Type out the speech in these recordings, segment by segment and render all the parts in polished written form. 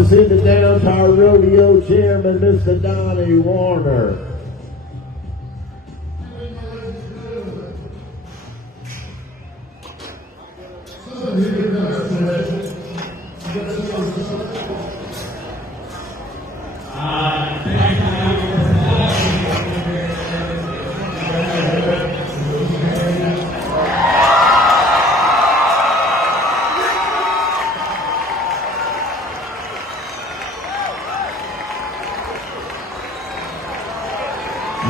to send it down to our rodeo chairman, Mr. Donnie Warner.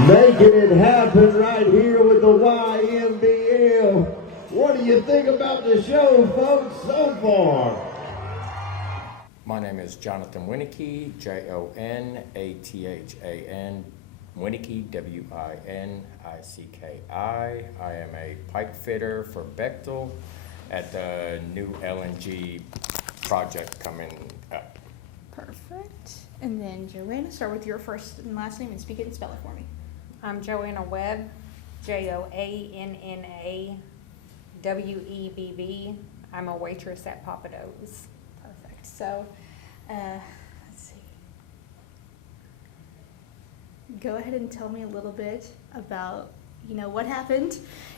Making it happen right here with the YMBL. What do you think about the show, folks, so far? My name is Jonathan Winicki, Jonathan, Winicki, Winicki. I am a pipe fitter for Bechtel at the new LNG project coming up. Perfect. And then Joanna, start with your first and last name and speak it and spell it for me. I'm Joanna Webb, Joanna Webb. I'm a waitress at Papa Do's. Perfect. So, let's see. Go ahead and tell me a little bit about, what happened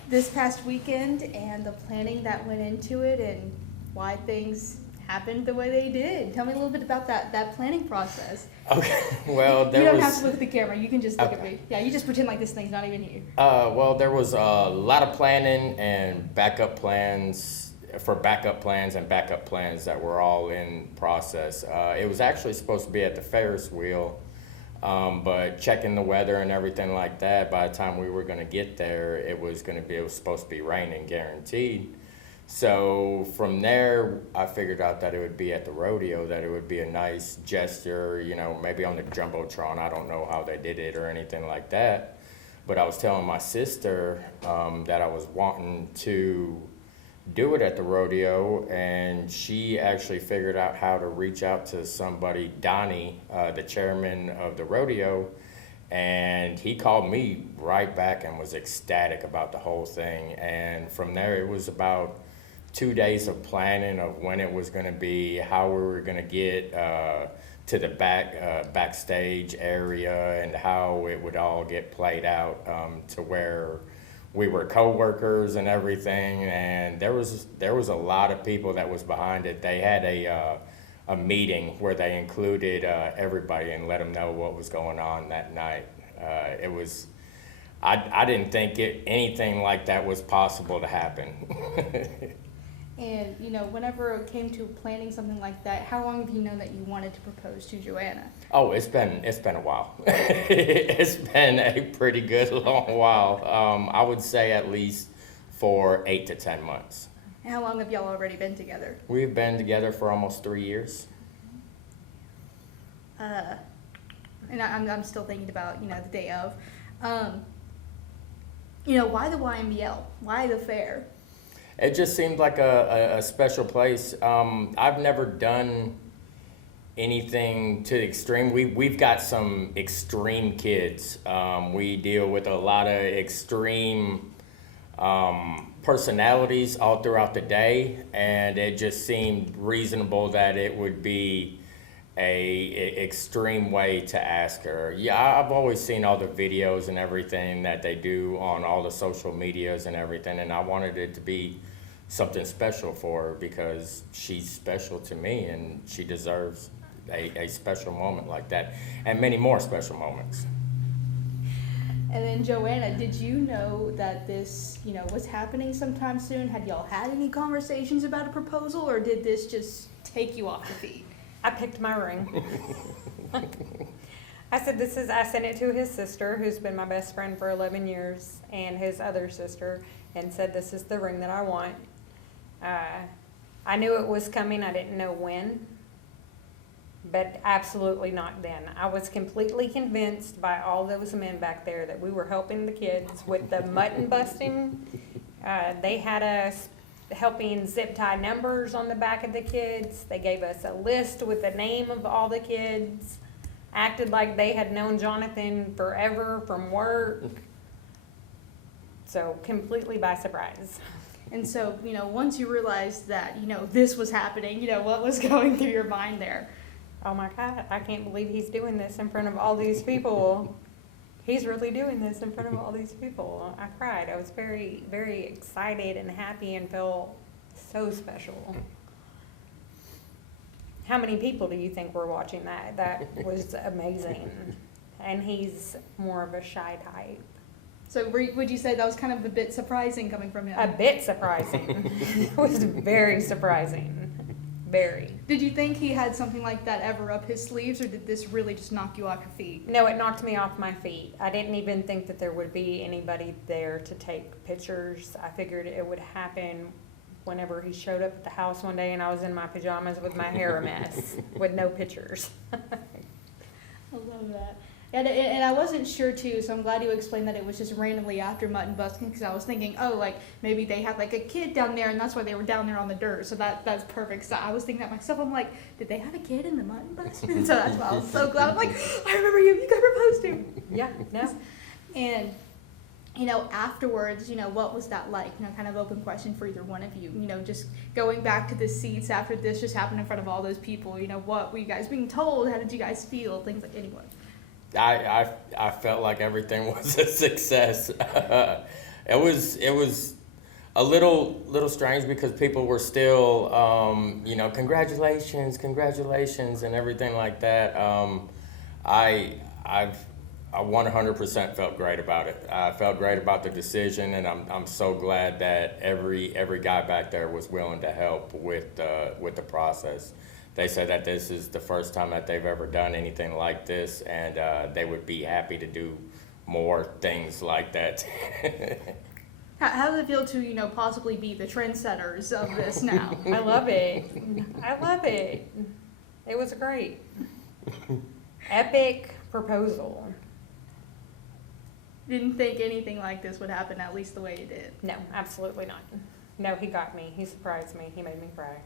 this past weekend and the planning that went into it and why things happened the way they did. Tell me a little bit about that planning process. Okay, well, you don't have to look at the camera. You can just look at me. Yeah, you just pretend like this thing's not even you. Well, there was a lot of planning and backup plans that were all in process. It was actually supposed to be at the Ferris wheel, but checking the weather and everything like that, by the time we were going to get there, it was supposed to be raining, guaranteed. So from there, I figured out that it would be at the rodeo, that it would be a nice gesture, maybe on the Jumbotron. I don't know how they did it or anything like that. But I was telling my sister that I was wanting to do it at the rodeo, and she actually figured out how to reach out to somebody, Donnie, the chairman of the rodeo, and he called me right back and was ecstatic about the whole thing. And from there, it was about 2 days of planning of when it was going to be, how we were going to get to the backstage area, and how it would all get played out to where we were co-workers and everything. And there was a lot of people that was behind it. They had a meeting where they included everybody and let them know what was going on that night. I didn't think anything like that was possible to happen. And, whenever it came to planning something like that, how long have you known that you wanted to propose to Joanna? Oh, it's been a while. It's been a pretty good long while. I would say at least for 8 to 10 months. And how long have y'all already been together? We've been together for almost 3 years. And I'm still thinking about, the day of. Why the YMBL? Why the fair? It just seemed like a special place. I've never done anything to the extreme. We've got some extreme kids. We deal with a lot of extreme personalities all throughout the day, and it just seemed reasonable that it would be a extreme way to ask her. Yeah, I've always seen all the videos and everything that they do on all the social medias and everything, and I wanted it to be something special for her because she's special to me, and she deserves a special moment like that, and many more special moments. And then Joanna, did you know that this, was happening sometime soon? Had y'all had any conversations about a proposal, or did this just take you off the feet? I picked my ring. I said I sent it to his sister, who's been my best friend for 11 years, and his other sister, and said, this is the ring that I want. I knew it was coming. I didn't know when, but absolutely not then. I was completely convinced by all those men back there that we were helping the kids with the mutton busting. They had us helping zip tie numbers on the back of the kids. They gave us a list with the name of all the kids, acted like they had known Jonathan forever from work. So completely by surprise. And so, once you realized that, this was happening, what was going through your mind there? oh my God, I can't believe he's doing this in front of all these people. He's really doing this in front of all these people. I cried. I was very, very excited and happy and felt so special. How many people do you think were watching that? That was amazing. And he's more of a shy type. So would you say that was kind of a bit surprising coming from him? A bit surprising. It was very surprising. Very. Did you think he had something like that ever up his sleeves, or did this really just knock you off your feet? No, it knocked me off my feet. I didn't even think that there would be anybody there to take pictures. I figured it would happen whenever he showed up at the house one day and I was in my pajamas with my hair a mess with no pictures. I love that. And I wasn't sure too, so I'm glad you explained that it was just randomly after mutton busting, because I was thinking, oh, like maybe they had like a kid down there and that's why they were down there on the dirt. So that's perfect. So I was thinking that myself. I'm like, did they have a kid in the mutton busting? So that's why I was so glad. I'm like, I remember you. You got proposed to. Yeah, no. And afterwards, what was that like? Kind of open question for either one of you. Just going back to the seats after this just happened in front of all those people. What were you guys being told? How did you guys feel? Things like anyone. I felt like everything was a success. It was a little strange because people were still, congratulations, and everything like that. I 100% felt great about it. I felt great about the decision, and I'm so glad that every guy back there was willing to help with the process. They said that this is the first time that they've ever done anything like this, and they would be happy to do more things like that. How does it feel to, possibly be the trendsetters of this now? I love it. I love it. It was great. Epic proposal. Didn't think anything like this would happen, at least the way it did. No, absolutely not. No, he got me. He surprised me. He made me cry.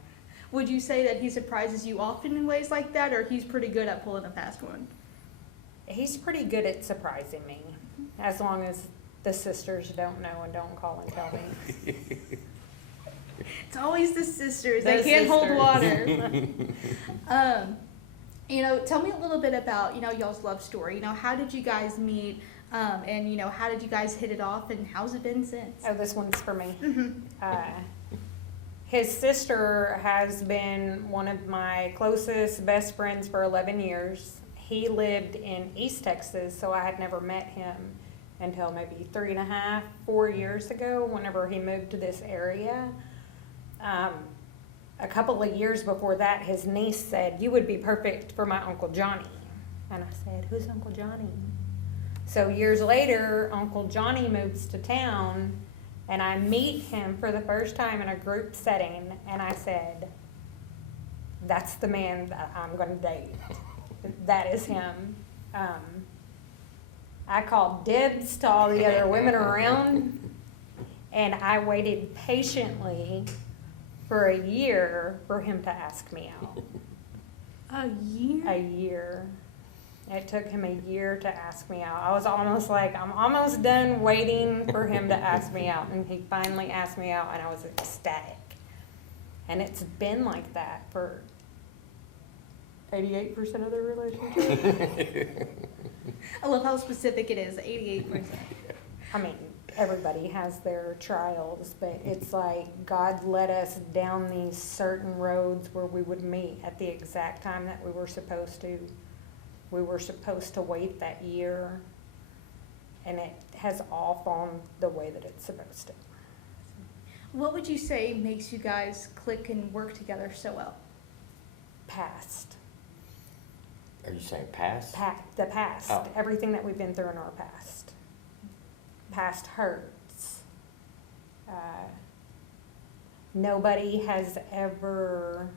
Would you say that he surprises you often in ways like that, or he's pretty good at pulling a fast one? He's pretty good at surprising me, as long as the sisters don't know and don't call and tell me. It's always the sisters. The They can't hold sisters. water. Tell me a little bit about, y'all's love story. How did you guys meet? And, how did you guys hit it off, and how's it been since? Oh, this one's for me. Mm-hmm. His sister has been one of my closest best friends for 11 years. He lived in East Texas, so I had never met him until maybe 3.5, 4 years ago, whenever he moved to this area. A couple of years before that, his niece said, "You would be perfect for my Uncle Johnny." And I said, "Who's Uncle Johnny?" So years later, Uncle Johnny moves to town, and I meet him for the first time in a group setting, and I said, "That's the man that I'm going to date. That is him." I called dibs to all the other women around, and I waited patiently for a year for him to ask me out. A year? A year. It took him a year to ask me out. I was almost like, I'm almost done waiting for him to ask me out. And he finally asked me out, and I was ecstatic. And it's been like that for 88% of the relationship. I love how specific it is, 88%. I mean, everybody has their trials, but it's like God led us down these certain roads where we would meet at the exact time that we were supposed to. We were supposed to wait that year, and it has all fallen the way that it's supposed to. What would you say makes you guys click and work together so well? Past. Are you saying past? The past. Oh. Everything that we've been through in our past. Past hurts. Nobody has ever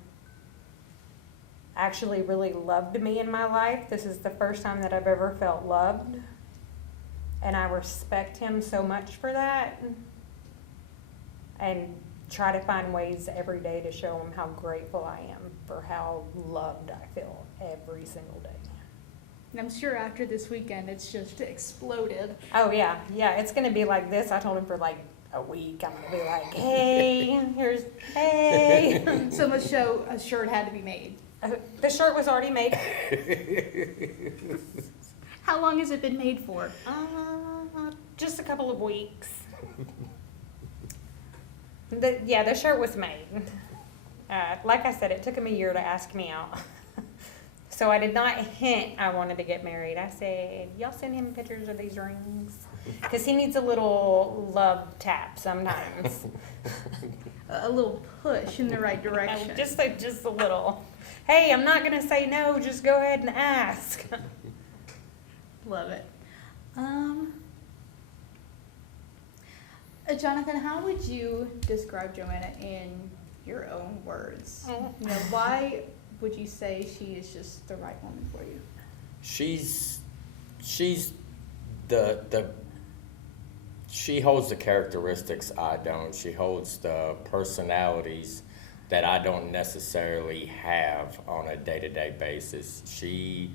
actually really loved me in my life. This is the first time that I've ever felt loved. And I respect him so much for that. And try to find ways every day to show him how grateful I am for how loved I feel every single day. And I'm sure after this weekend, it's just exploded. Oh yeah, it's gonna be like this. I told him for like a week. I'm gonna be like, hey. So much a shirt had to be made. The shirt was already made. How long has it been made for? Just a couple of weeks. The shirt was made. Like I said, it took him a year to ask me out. So I did not hint I wanted to get married. I said, y'all send him pictures of these rings. Because he needs a little love tap sometimes. A little push in the right direction. Just a little. Hey, I'm not going to say no. Just go ahead and ask. Love it. Jonathan, how would you describe Joanna in your own words? You know, why would you say she is just the right woman for you? She's she holds the characteristics I don't. She holds the personalities that I don't necessarily have on a day-to-day basis. She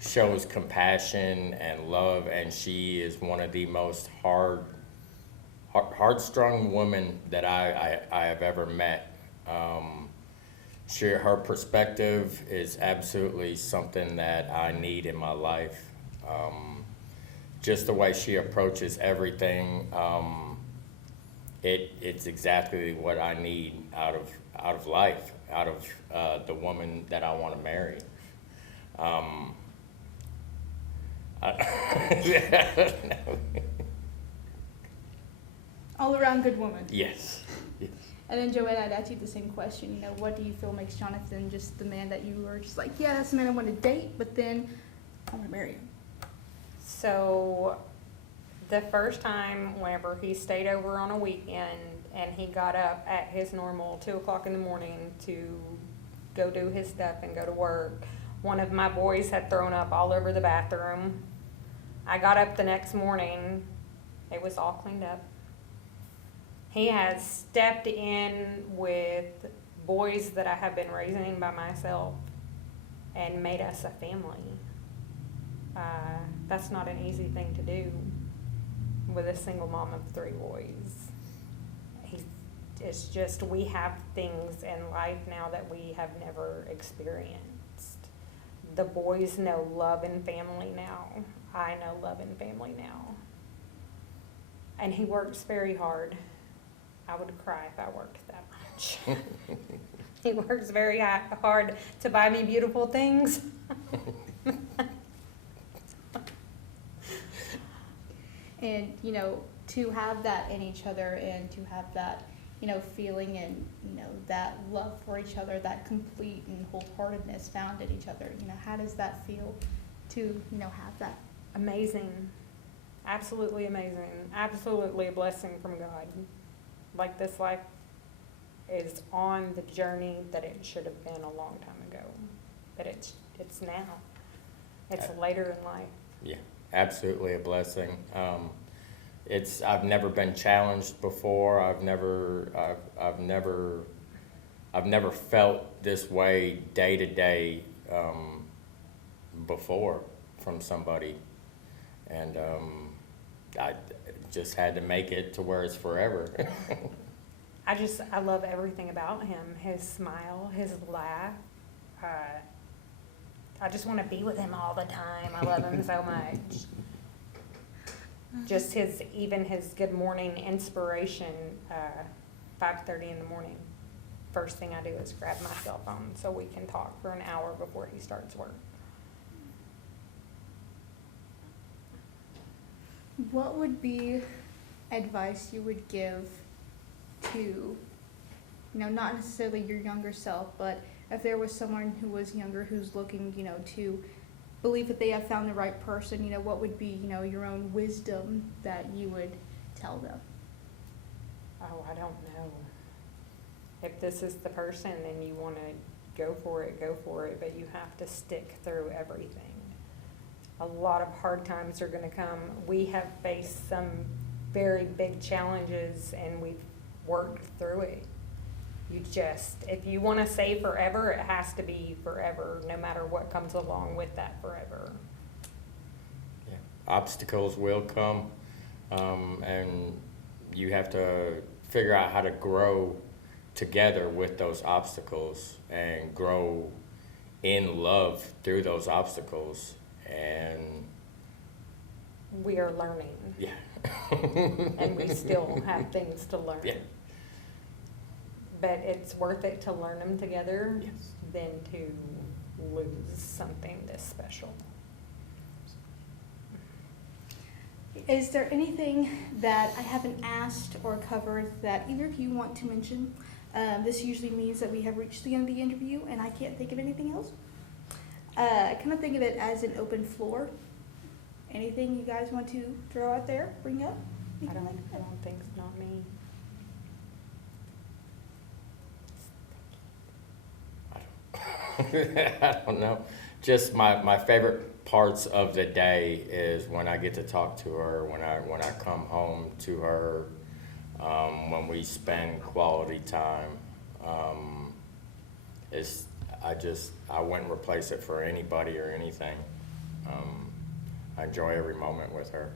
shows compassion and love, and she is one of the most hard-strung women that I have ever met. Her perspective is absolutely something that I need in my life. Just the way she approaches everything, it's exactly what I need out of life, out of the woman that I want to marry. All around good woman. Yes. And then Joanna, I'd ask you the same question. You know, what do you feel makes Jonathan just the man that you were just like, yeah, that's the man I want to date, but then I want to marry him? So the first time whenever he stayed over on a weekend and he got up at his normal 2 o'clock in the morning to go do his stuff and go to work, one of my boys had thrown up all over the bathroom. I got up the next morning, it was all cleaned up. He has stepped in with boys that I have been raising by myself and made us a family. That's not an easy thing to do with a single mom of 3 boys. It's just, we have things in life now that we have never experienced. The boys know love and family now. I know love and family now. And he works very hard. I would cry if I worked that much. He works very hard to buy me beautiful things. And, you know, to have that in each other and to have that, you know, feeling and, you know, that love for each other, that complete and wholeheartedness found in each other, you know, how does that feel to, you know, have that? Amazing. Absolutely amazing. Absolutely a blessing from God. Like, this life is on the journey that it should have been a long time ago. But it's now. It's later in life. Yeah, absolutely a blessing. I've never been challenged before. I've never felt this way day to day before from somebody, and I just had to make it to where it's forever. I love everything about him. His smile, his laugh. I just want to be with him all the time. I love him so much. Just his good morning inspiration, 5:30 in the morning. First thing I do is grab my cell phone so we can talk for an hour before he starts work. What would be advice you would give to, you know, not necessarily your younger self, but if there was someone who was younger who's looking, you know, to believe that they have found the right person, you know, what would be, you know, your own wisdom that you would tell them? Oh, I don't know. If this is the person and you want to go for it, but you have to stick through everything. A lot of hard times are going to come. We have faced some very big challenges and we've worked through it. If you want to say forever, it has to be forever, no matter what comes along with that forever. Yeah. Obstacles will come, and you have to figure out how to grow together with those obstacles and grow in love through those obstacles, and We are learning, yeah. and we still have things to learn. Yeah. But it's worth it to learn them together Yes. than to lose something this special. Is there anything that I haven't asked or covered that either of you want to mention? This usually means that we have reached the end of the interview and I can't think of anything else. I kind of think of it as an open floor. Anything you guys want to throw out there, bring up? I don't think it's not me. I don't know. Just my favorite parts of the day is when I get to talk to her, when I come home to her, when we spend quality time. I wouldn't replace it for anybody or anything. I enjoy every moment with her.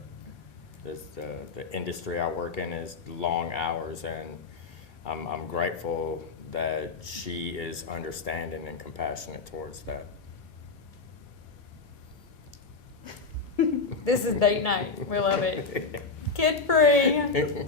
The industry I work in is long hours, and I'm grateful that she is understanding and compassionate towards that. This is date night. We love it. Kid free.